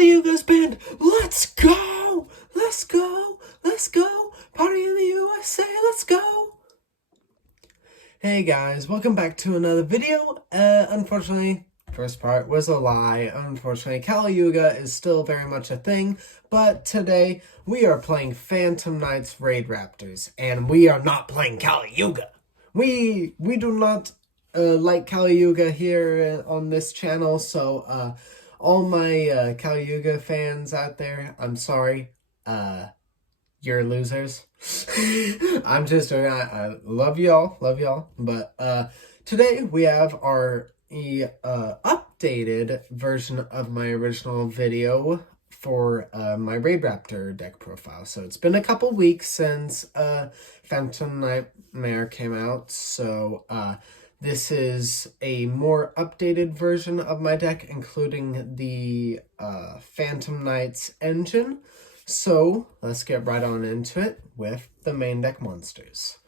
YUGA's banned! Let's go! Let's go! Let's go! Party in the USA, let's go! Hey guys, welcome back to another video. Unfortunately, first part was a lie. Unfortunately, YUGA is still very much a thing, but today we are playing Phantom Knights raidraptors, and we are not playing YUGA. We do not like YUGA here on this channel, so all my YUGA fans out there, I'm sorry. You're losers. I'm just joking. I love y'all, but today we have our updated version of my original video for my raidraptor deck profile. So it's been a couple weeks since Phantom Nightmare came out, so this is a more updated version of my deck, including the Phantom Knights engine. So let's get right on into it with the main deck monsters.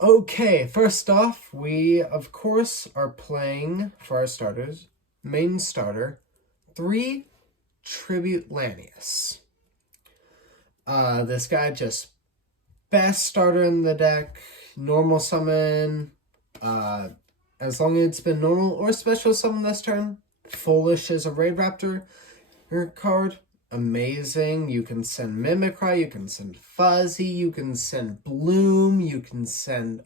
Okay, first off, we of course are playing, for our starters, main starter, 3 Tribute Lanius. This guy just best starter in the deck, normal summon, as long as it's been normal or special summon this turn. Foolish is a raidraptor card. Amazing. You can send Mimicry, you can send Fuzzy, you can send Bloom, you can send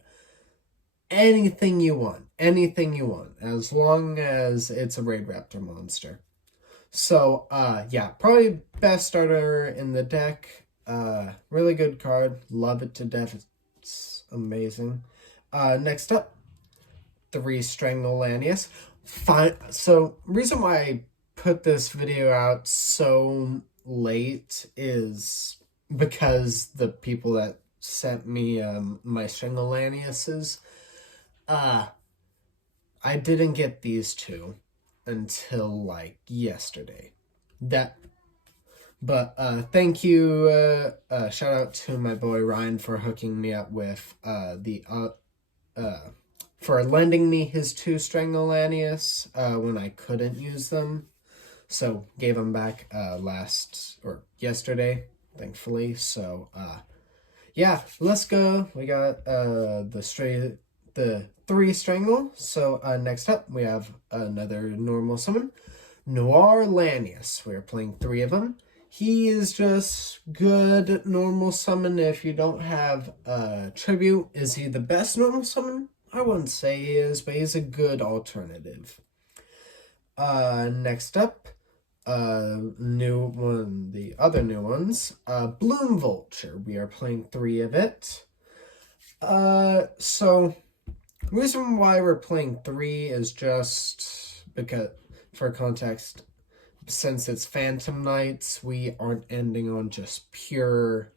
anything you want, as long as it's a raidraptor monster. So, yeah, probably best starter in the deck. Really good card. Love it to death. It's amazing. Next up, 3 Strangle Lanius. So, reason why I put this video out so late is because the people that sent me my Strangle Laniuses, I didn't get these 2 until like yesterday. But thank you, shout out to my boy Ryan for hooking me up with for lending me his 2 Strangle Lanius when I couldn't use them. So gave them back yesterday, thankfully. So yeah, let's go. We got the 3 Strangle. So next up we have another normal summon, Noir Lanius. We're playing 3 of them. He is just good normal summon if you don't have Tribute. Is he the best normal summon? I wouldn't say he is, but he's a good alternative. Next up, the other new ones, Bloom Vulture. We are playing 3 of it. So reason why we're playing 3 is just because, for context, since it's Phantom Knights, we aren't ending on just pure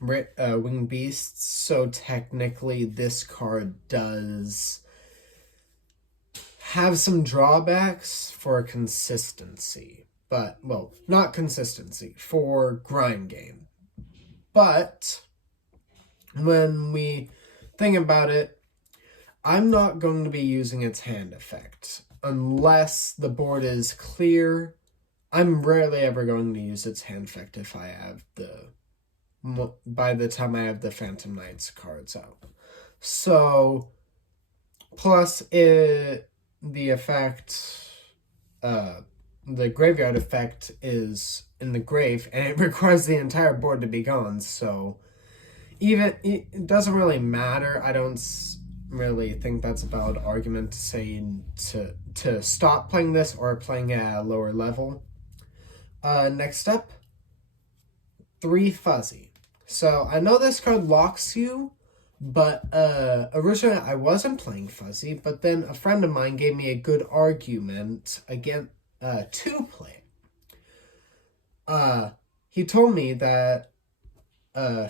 winged beasts. So technically this card does have some drawbacks for consistency, but, well, not consistency, for grind game. But when we think about it, I'm not going to be using its hand effect unless the board is clear. I'm rarely ever going to use its hand effect if I have by the time I have the Phantom Knights cards out. So, plus the effect, the graveyard effect is in the grave, and it requires the entire board to be gone, so it doesn't really matter. I don't really think that's a valid argument to say to stop playing this or playing at a lower level. Next up, 3 Fuzzy. So I know this card locks you, but originally I wasn't playing Fuzzy, but then a friend of mine gave me a good argument against to play. He told me that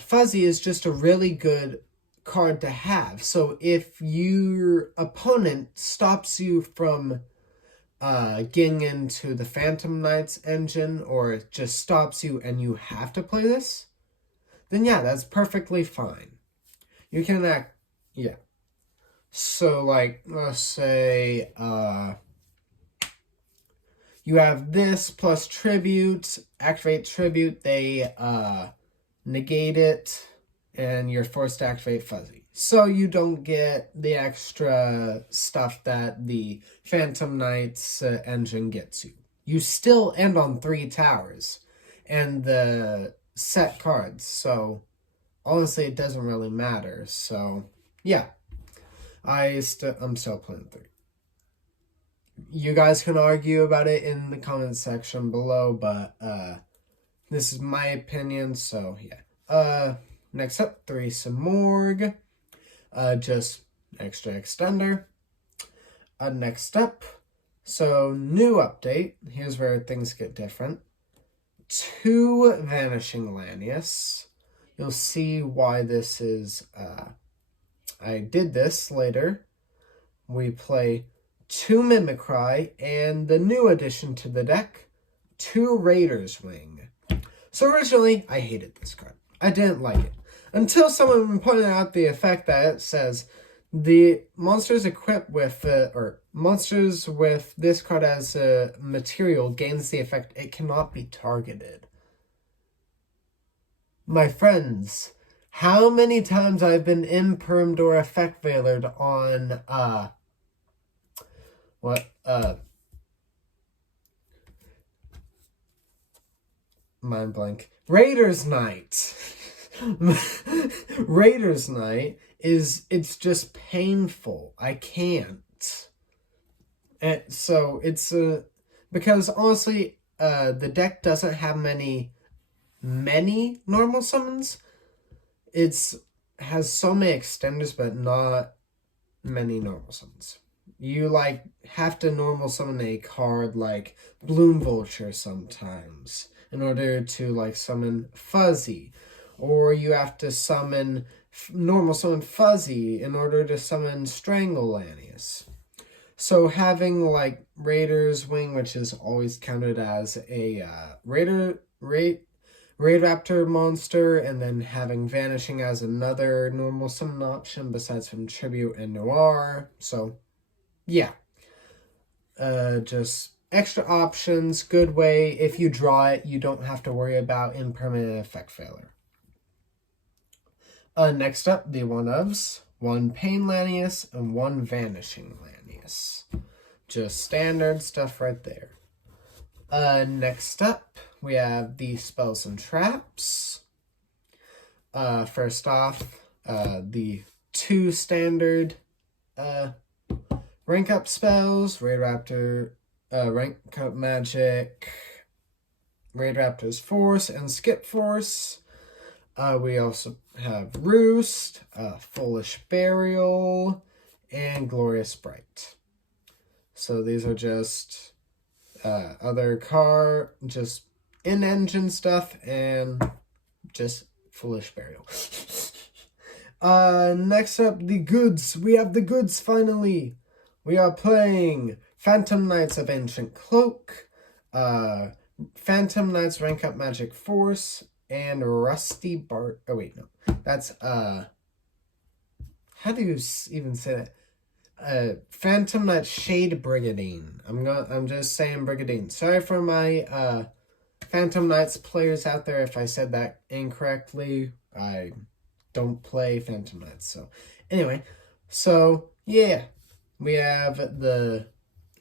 Fuzzy is just a really good card to have. So if your opponent stops you from getting into the Phantom Knights engine, or it just stops you and you have to play this, then yeah, that's perfectly fine. You can yeah. So, like, let's say, you have this plus tribute, activate tribute, they negate it, and you're forced to activate fuzzy. So you don't get the extra stuff that the Phantom Knights engine gets you. You still end on 3 towers and the set cards, so honestly it doesn't really matter. So yeah, I'm still playing 3. You guys can argue about it in the comment section below, but this is my opinion, so yeah. Next up, 3 Simorg. Just extra extender. Next up, so new update. Here's where things get different. 2 Vanishing Lanius. You'll see why this is, I did this later. We play 2 Mimicry, and the new addition to the deck, 2 Raider's Wing. So originally, I hated this card. I didn't like it. Until someone pointed out the effect that it says, the monsters equipped with, or monsters with this card as a material gains the effect, it cannot be targeted. My friends, how many times I've been impermed or effect veilered on, mind blank. Raiders Night. Raiders Night it's just painful. I can't. And so it's because honestly, the deck doesn't have many normal summons. Has so many extenders, but not many normal summons. You have to normal summon a card like Bloom Vulture sometimes in order to summon Fuzzy, or you have to normal summon Fuzzy in order to summon Strangle Lanius. So having Raider's Wing, which is always counted as a raidraptor monster, and then having Vanishing as another normal summon option besides from Tribute and Noir. So yeah, just extra options, good way. If you draw it, you don't have to worry about impermanent effect failure. Next up, the one-ofs. 1 Pain Lanius and 1 Vanishing Lanius. Just standard stuff right there. Next up, we have the Spells and Traps. First off, the 2 standard rank up spells, Raidraptor, rank up magic, Raidraptor's Force, and Skip Force. We also have Roost, Foolish Burial, and Glorious Bright. So these are just other just in-engine stuff and just Foolish Burial. Next up, the goods. We have the goods finally. We are playing Phantom Knights of Ancient Cloak, Phantom Knights Rank Up Magic Force, and Rusty Bart. Oh wait, no, that's how do you even say that? Phantom Knight Shade Brigadine. I'm just saying Brigadine. Sorry for my Phantom Knights players out there if I said that incorrectly. I don't play Phantom Knights. So anyway, so yeah, we have the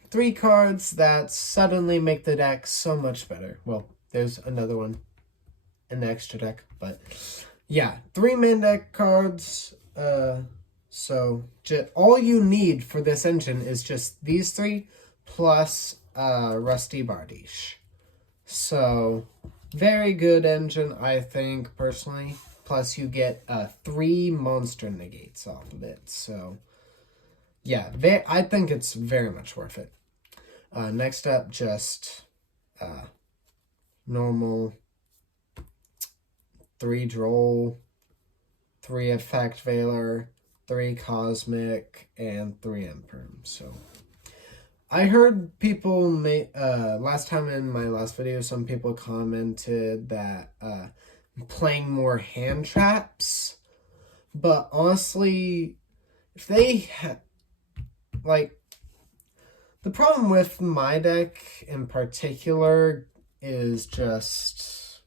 3 cards that suddenly make the deck so much better. Well, there's another one in the extra deck, but yeah, 3 main deck cards. So all you need for this engine is just these 3 plus Rusty Bardiche. So very good engine, I think, personally. Plus you get 3 monster negates off of it. So yeah, I think it's very much worth it. Next up, just normal 3 Droll, 3 Effect Veiler, 3 Cosmic, and 3 Imperm. So I heard people last time in my last video, some people commented that playing more hand traps, but honestly, if they the The problem with my deck in particular is just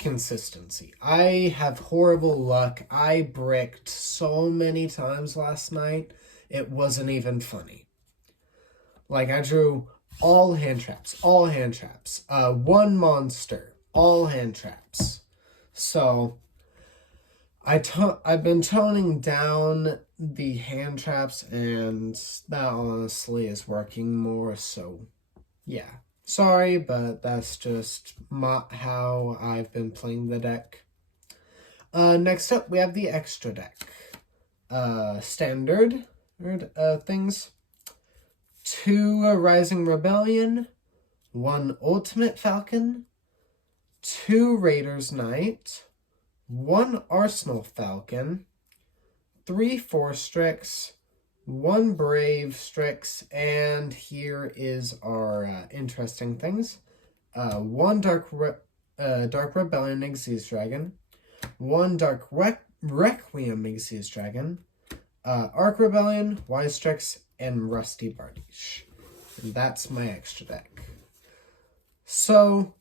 consistency. I have horrible luck. I bricked so many times last night, it wasn't even funny. Like, I drew all hand traps, one monster, all hand traps. So I've been toning down the hand traps, and that honestly is working more, so yeah. Sorry, but that's just how I've been playing the deck. Next up, we have the extra deck. Standard things. 2 Rising Rebellion, 1 Ultimate Falcon, 2 Raiders Knight, 1 Arsenal Falcon, 3 Force Strix, 1 Brave Strix, and here is our interesting things. 1 Dark Rebellion Xyz Dragon, 1 Dark Requiem Xyz Dragon, Arc Rebellion, Wise Strix, and Rusty Bardiche. And that's my extra deck. So,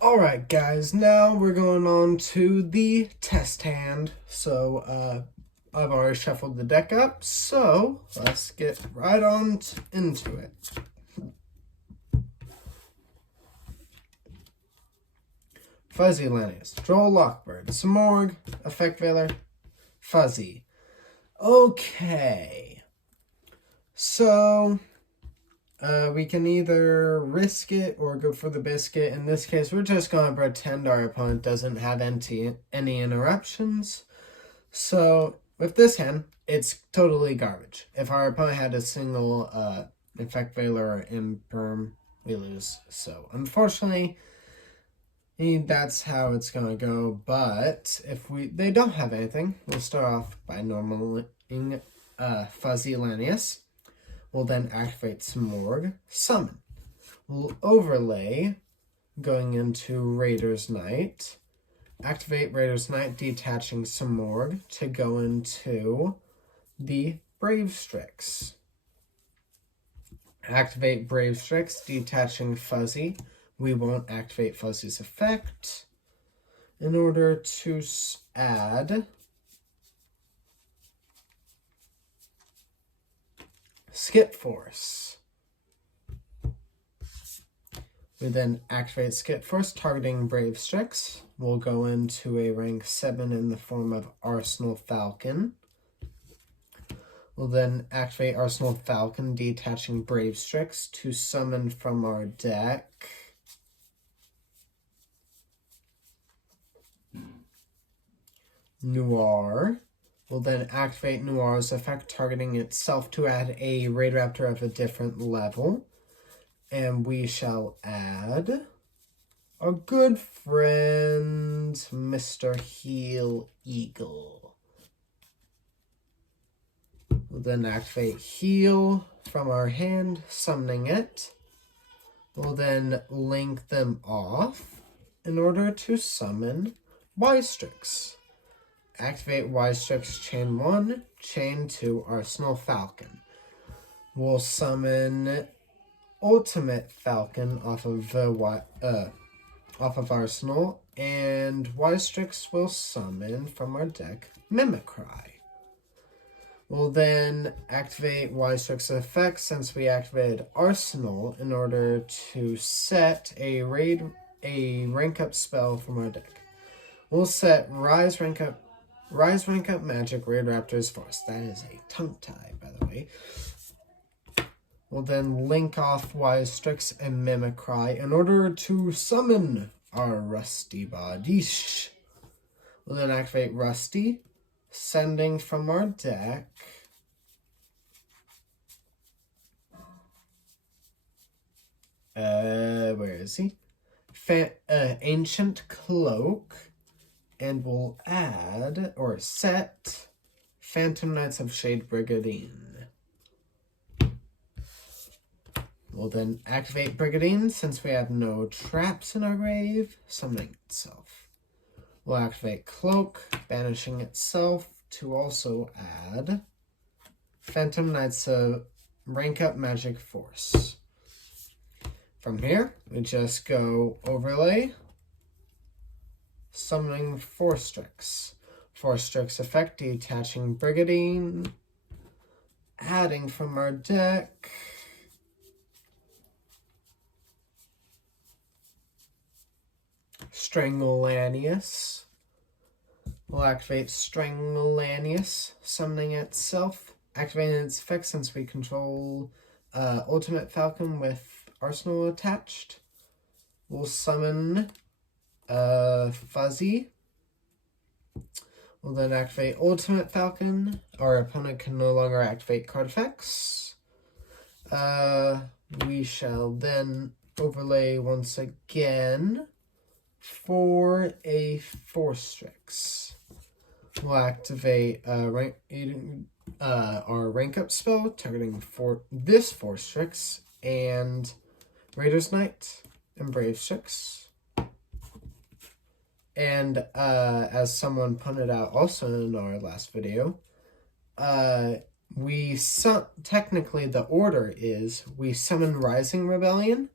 alright guys, now we're going on to the test hand. So, I've already shuffled the deck up, so let's get right on into it. Fuzzy Lanius, Droll Lockbird, Samorg, Effect Veiler, Fuzzy. Okay, so we can either risk it or go for the biscuit. In this case, we're just going to pretend our opponent doesn't have any interruptions. So with this hand, it's totally garbage. If our opponent had a single Effect Veiler or Imperm, we lose. So unfortunately, that's how it's gonna go. But if they don't have anything, we'll start off by normaling Fuzzy Lanius. We'll then activate Smorg, Summon. We'll overlay, going into Raiders Knight. Activate Raiders Knight, detaching Smorg to go into the Brave Strix. Activate Brave Strix, detaching Fuzzy. We won't activate Fuzzy's effect. In order to add Skip Force. We then activate Skip Force, targeting Brave Strix. We'll go into a rank 7 in the form of Arsenal Falcon. We'll then activate Arsenal Falcon, detaching Brave Strix to summon from our deck Noir. We'll then activate Noir's effect, targeting itself to add a raidraptor of a different level. And we shall add our good friend, Mr. Heal Eagle. We'll then activate Heal from our hand, summoning it. We'll then link them off in order to summon Wise Strix. Activate Wise Strix Chain 1, Chain 2, Arsenal Falcon. We'll summon Ultimate Falcon off of Arsenal, and Wise Strix will summon from our deck Mimicry. We'll then activate Wise Strix's effect since we activated Arsenal in order to set a rank up spell from our deck. We'll set Rise Rank Up Magic Raidraptor's Force. That is a tongue tie, by the way. We'll then link off Wise Strix and Mimicry in order to summon our Rusty Bardiche. We'll then activate Rusty, sending from our deck where is he? Ancient Cloak. And we'll add, or set, Phantom Knights of Shade Brigadine. We'll then activate Brigadine since we have no traps in our grave, summoning itself. We'll activate Cloak, banishing itself to also add Phantom Knight's a rank up magic force. From here, we just go overlay, summoning Forstrix. Forstrix effect, detaching Brigadine, adding from our deck Stranglanius. We'll activate Stranglanius, summoning itself, activating its effect since we control Ultimate Falcon with Arsenal attached. We'll summon Fuzzy. We'll then activate Ultimate Falcon. Our opponent can no longer activate card effects. We shall then overlay once again for a Forstrix. We'll activate our rank up spell, targeting for this Forstrix and Raider's Knight and Brave Strix. And as someone pointed out also in our last video, technically the order is we summon Rising Rebellion,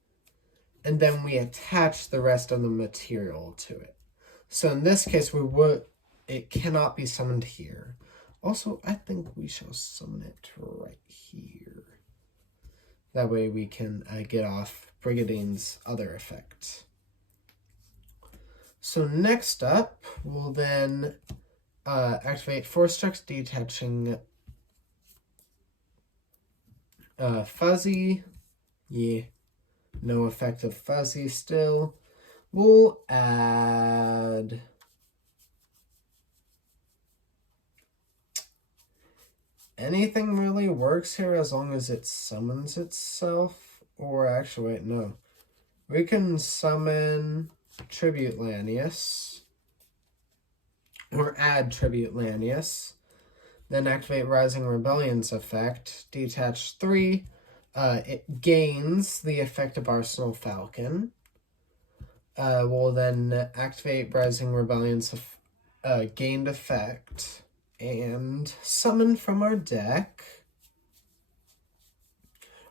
and then we attach the rest of the material to it. So in this case, it cannot be summoned here. Also, I think we shall summon it right here. That way we can get off Brigadine's other effect. So next up, we'll then activate Forstrix, detaching Fuzzy. Yeah, no effect of Fuzzy still. We'll add anything really works here as long as it summons itself. Or actually, wait, no. We can summon Tribute Lanius, or add Tribute Lanius, then activate Rising Rebellion's effect, detach 3, it gains the effect of Arsenal Falcon. We'll then activate Rising Rebellion's gained effect, and summon from our deck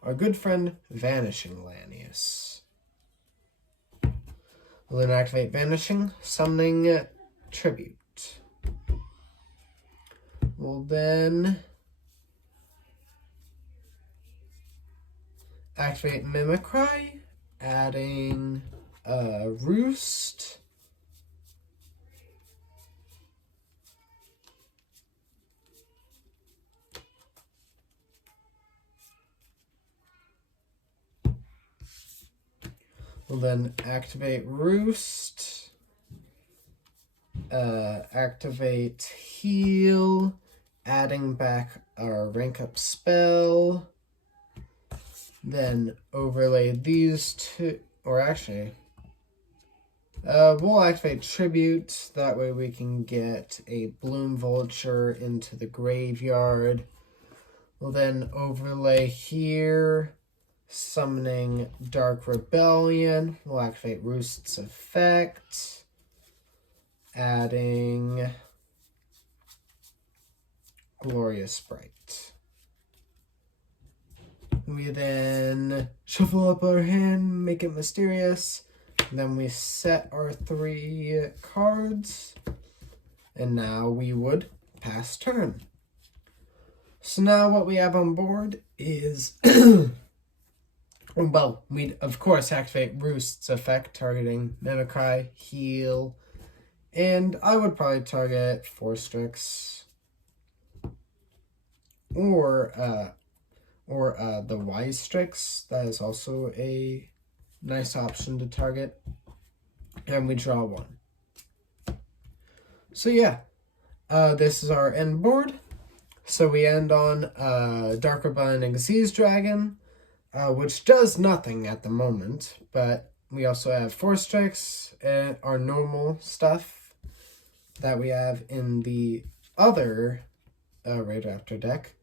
our good friend Vanishing Lanius. We'll then activate Vanishing, summoning Tribute. We'll then activate Mimicry, adding Roost. We'll then activate Roost, activate Heal, adding back our rank up spell, then overlay these two, or actually, we'll activate Tribute, that way we can get a Bloom Vulture into the graveyard. We'll then overlay here, summoning Dark Rebellion. We'll activate Roost's effect, adding Glorious Sprite. We then shuffle up our hand, make it mysterious. Then we set our 3 cards. And now we would pass turn. So now what we have on board is well, we'd of course activate Roost's effect, targeting Mimicry, Heal, and I would probably target Forstrix or the Y-Strix. That is also a nice option to target. And we draw 1. So yeah, this is our end board. So we end on Dark Rebellion Xyz Dragon, which does nothing at the moment, but we also have Forstrix and our normal stuff that we have in the other raidraptor deck.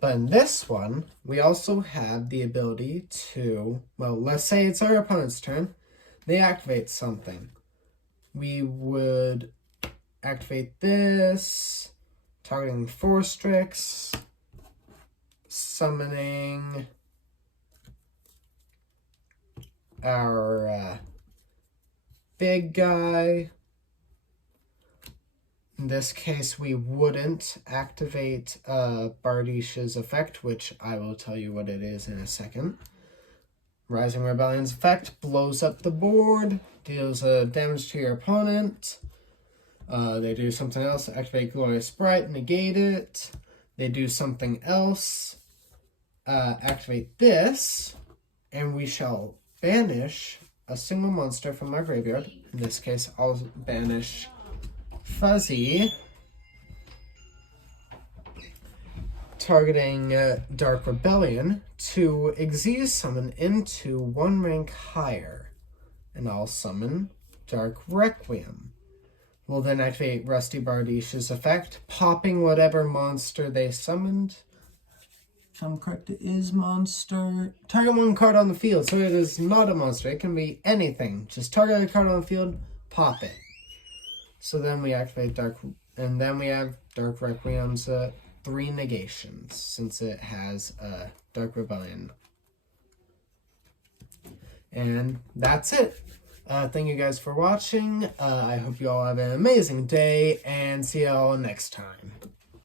But in this one, we also have the ability to, well, let's say it's our opponent's turn. They activate something. We would activate this, targeting Forstrix, summoning our big guy. In this case, we wouldn't activate Bardish's effect, which I will tell you what it is in a second. Rising Rebellion's effect blows up the board, deals damage to your opponent. They do something else, activate Glorious Sprite, negate it. They do something else, activate this, and we shall banish a single monster from our graveyard. In this case, I'll banish Fuzzy, targeting Dark Rebellion to Xyz summon into 1 rank higher, and I'll summon Dark Requiem. We'll then activate Rusty Bardish's effect, popping whatever monster they summoned. If I'm correct, it is monster. Target 1 card on the field, so it is not a monster. It can be anything. Just target a card on the field, pop it. So then we activate and then we have Dark Requiem's 3 negations, since it has Dark Rebellion. And that's it. Thank you guys for watching. I hope you all have an amazing day, and see you all next time.